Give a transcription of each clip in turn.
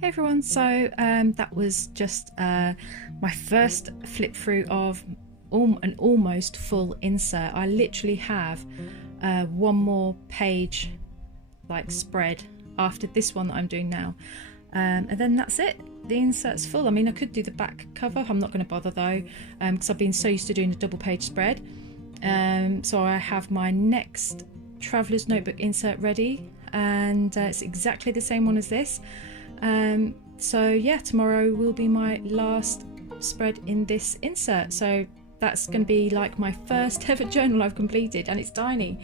Hey everyone, so that was just my first flip through of an almost full insert. I literally have one more page like spread after this one that I'm doing now, and then that's it. The insert's full. I mean, I could do the back cover. I'm not going to bother though, because I've been so used to doing a double page spread. So I have my next Traveller's Notebook insert ready, and it's exactly the same one as this. So yeah, tomorrow will be my last spread in this insert. So that's going to be like my first ever journal I've completed, and it's tiny.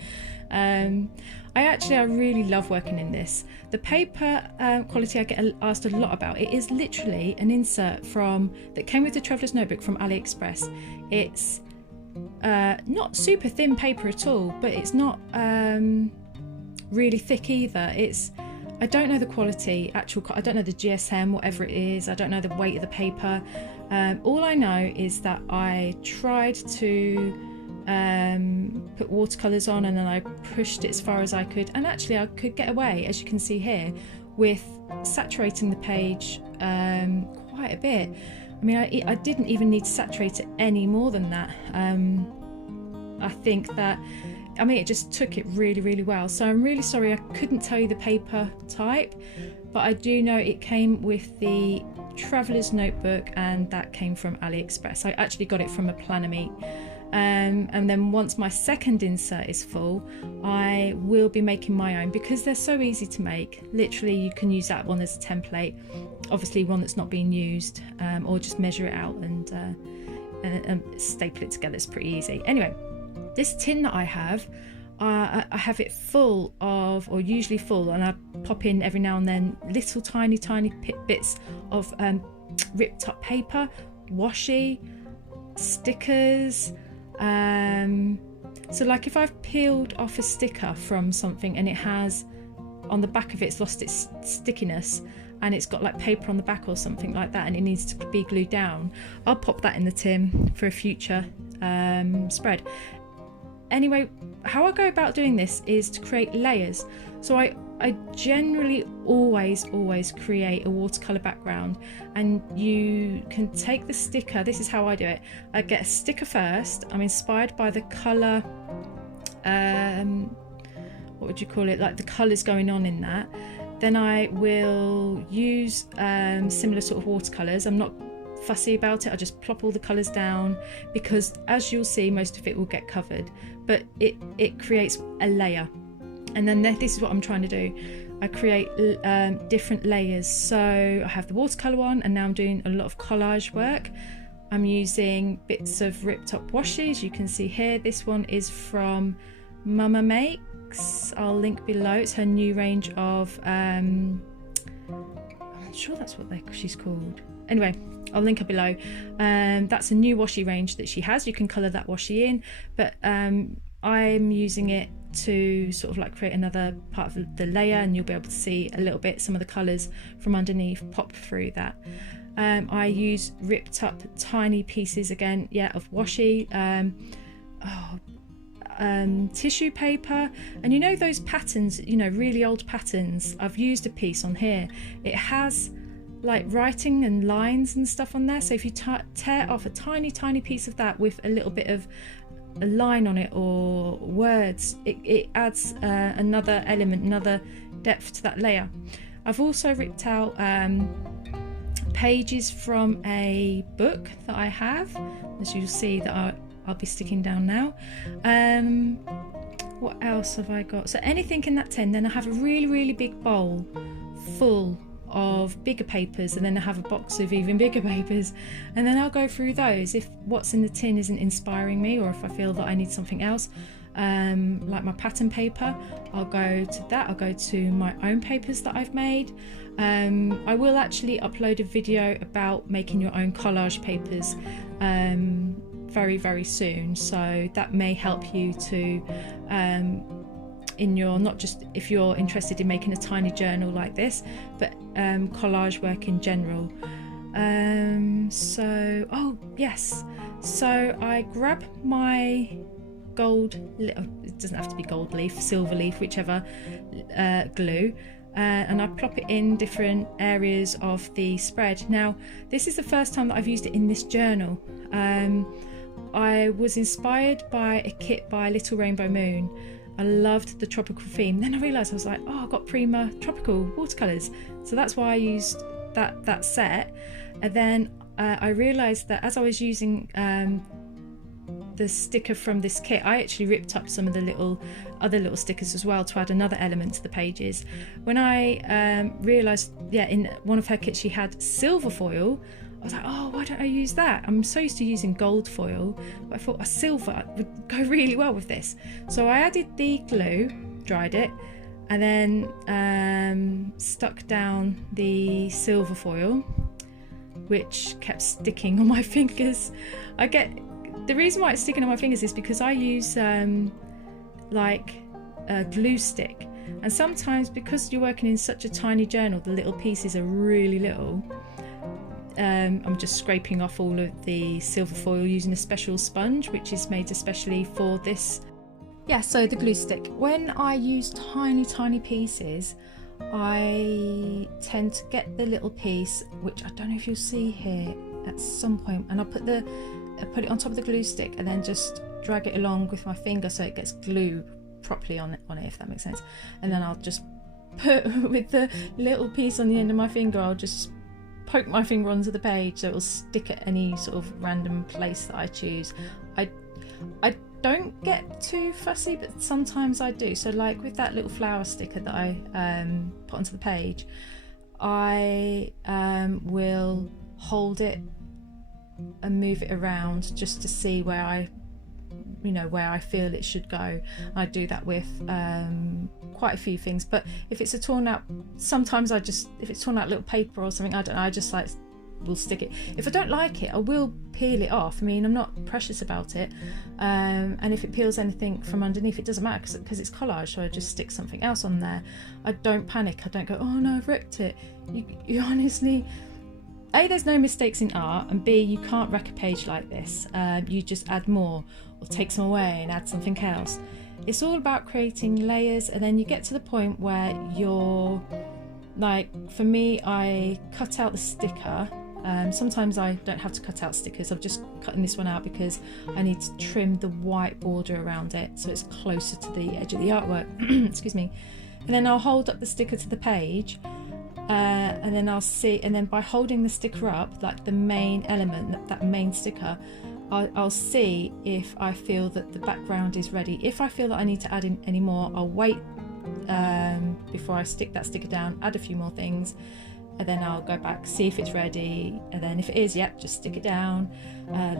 I really love working in this. The paper quality I get asked a lot about. It is literally an insert that came with the Traveller's Notebook from AliExpress. It's not super thin paper at all, but it's not really thick either. I don't know the quality, I don't know the GSM, whatever it is. I don't know the weight of the paper. All I know is that I tried to put watercolours on, and then I pushed it as far as I could, and actually I could get away, as you can see here, with saturating the page quite a bit. I mean, I didn't even need to saturate it any more than that. I think that, I mean, it just took it really, really well. So I'm really sorry I couldn't tell you the paper type, but I do know it came with the Traveller's Notebook, and that came from AliExpress. I actually got it from a planner meet. And then once my second insert is full, I will be making my own, because they're so easy to make. Literally, you can use that one as a template, obviously one that's not being used, or just measure it out and staple it together. It's pretty easy. Anyway, this tin that I have it full of, or usually full, and I pop in every now and then little tiny bits of ripped up paper, washi, stickers. So like if I've peeled off a sticker from something and it has, on the back of it's lost its stickiness, and it's got like paper on the back or something like that, and it needs to be glued down, I'll pop that in the tin for a future spread. Anyway, how I go about doing this is to create layers. So I I generally always create a watercolor background, and you can take the sticker. This is how I do it. I get a sticker first. I'm inspired by the color, what would you call it, like the colors going on in that. Then I will use similar sort of watercolors. I'm not fussy about it. I just plop all the colors down, because as you'll see, most of it will get covered, but it creates a layer. And then this is what I'm trying to do. I create different layers. So I have the watercolor one, and now I'm doing a lot of collage work. I'm using bits of ripped up washi, as you can see here. This one is from Mama Makes. I'll link below. It's her new range of I'm sure that's what she's called. Anyway, I'll link her below. That's a new washi range that she has. You can color that washi in, but I'm using it to sort of like create another part of the layer, and you'll be able to see a little bit some of the colors from underneath pop through that. I use ripped up tiny pieces again, of washi, tissue paper, and you know those patterns, really old patterns. I've used a piece on here. It has like writing and lines and stuff on there, so if you tear off a tiny piece of that with a little bit of a line on it or words, it adds another element, another depth to that layer. I've also ripped out pages from a book that I have, as you'll see, that I'll be sticking down now. What else have I got? So anything in that tin. Then I have a really big bowl full of bigger papers, and then I have a box of even bigger papers, and then I'll go through those. If what's in the tin isn't inspiring me, or if I feel that I need something else, like my pattern paper, I'll go to that. I'll go to my own papers that I've made. I will actually upload a video about making your own collage papers very soon, so that may help you to in your, not just if you're interested in making a tiny journal like this, but collage work in general. So I grab my gold, it doesn't have to be gold leaf, silver leaf, whichever, glue, and I plop it in different areas of the spread. Now this is the first time that I've used it in this journal. I was inspired by a kit by Little Rainbow Moon. I loved the tropical theme. Then I realised, I was like, I got Prima tropical watercolours, so that's why I used that set. And then I realised that as I was using the sticker from this kit, I actually ripped up some of the other little stickers as well to add another element to the pages. When I realised, in one of her kits she had silver foil, I was like, why don't I use that? I'm so used to using gold foil, but I thought a silver would go really well with this. So I added the glue, dried it, and then stuck down the silver foil, which kept sticking on my fingers. The reason why it's sticking on my fingers is because I use like a glue stick, and sometimes because you're working in such a tiny journal, the little pieces are really little. I'm just scraping off all of the silver foil using a special sponge, which is made especially for this. So the glue stick, when I use tiny pieces, I tend to get the little piece, which I don't know if you'll see here at some point, and I put it on top of the glue stick and then just drag it along with my finger so it gets glue properly on it, if that makes sense. And then I'll just put, with the little piece on the end of my finger, I'll just poke my finger onto the page so it will stick at any sort of random place that I choose. I don't get too fussy, but sometimes I do. So like with that little flower sticker that I put onto the page, I will hold it and move it around just to see where I feel it should go. I do that with quite a few things, but if it's a torn out, sometimes if it's torn out little paper or something, I just like will stick it. If I don't like it, I will peel it off. I mean, I'm not precious about it, and if it peels anything from underneath, it doesn't matter because it's collage, so I just stick something else on there. I don't panic. I don't go, oh no, I've ripped it. You honestly, A, there's no mistakes in art, and B, you can't wreck a page like this. You just add more or take some away and add something else. it's all about creating layers, and then you get to the point where you're like, for me, I cut out the sticker. Sometimes I don't have to cut out stickers. I'm just cutting this one out because I need to trim the white border around it so it's closer to the edge of the artwork. Excuse me. And then I'll hold up the sticker to the page, and then I'll see, and then by holding the sticker up, like the main element, that main sticker, I'll see if I feel that the background is ready. If I feel that I need to add in any more, I'll wait before I stick that sticker down, add a few more things, and then I'll go back, see if it's ready, and then if it is, yep, just stick it down,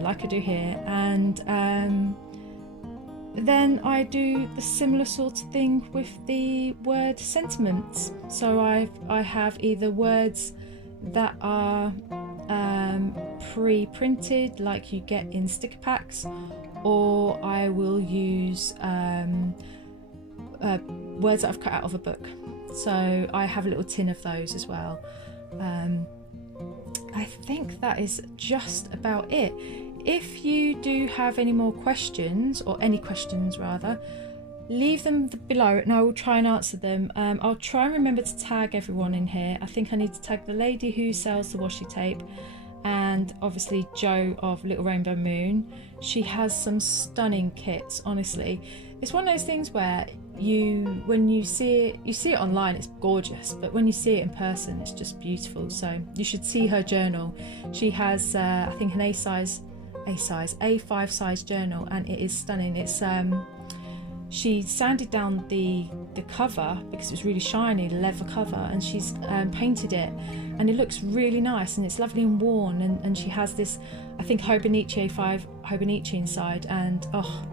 like I do here. And then I do the similar sort of thing with the word sentiments. So I have either words that are pre-printed, like you get in sticker packs, or I will use words that I've cut out of a book. So I have a little tin of those as well. I think that is just about it. If you do have any more questions, or any questions rather, leave them below and I will try and answer them. I'll try and remember to tag everyone in here. I think I need to tag the lady who sells the washi tape, and obviously Jo of Little Rainbow Moon. She has some stunning kits, honestly. It's one of those things where when you see it online, it's gorgeous, but when you see it in person, it's just beautiful. So you should see her journal. She has I think an A5 size journal, and it is stunning. It's she sanded down the cover because it was really shiny, the leather cover, and she's painted it, and it looks really nice, and it's lovely and worn, and she has this, I think, Hobonichi A5 Hobonichi inside, and oh,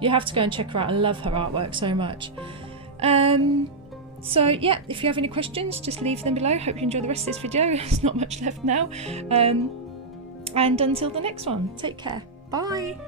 you have to go and check her out. I love her artwork so much. So yeah, if you have any questions, just leave them below. Hope you enjoy the rest of this video. There's not much left now. And until the next one, take care. Bye.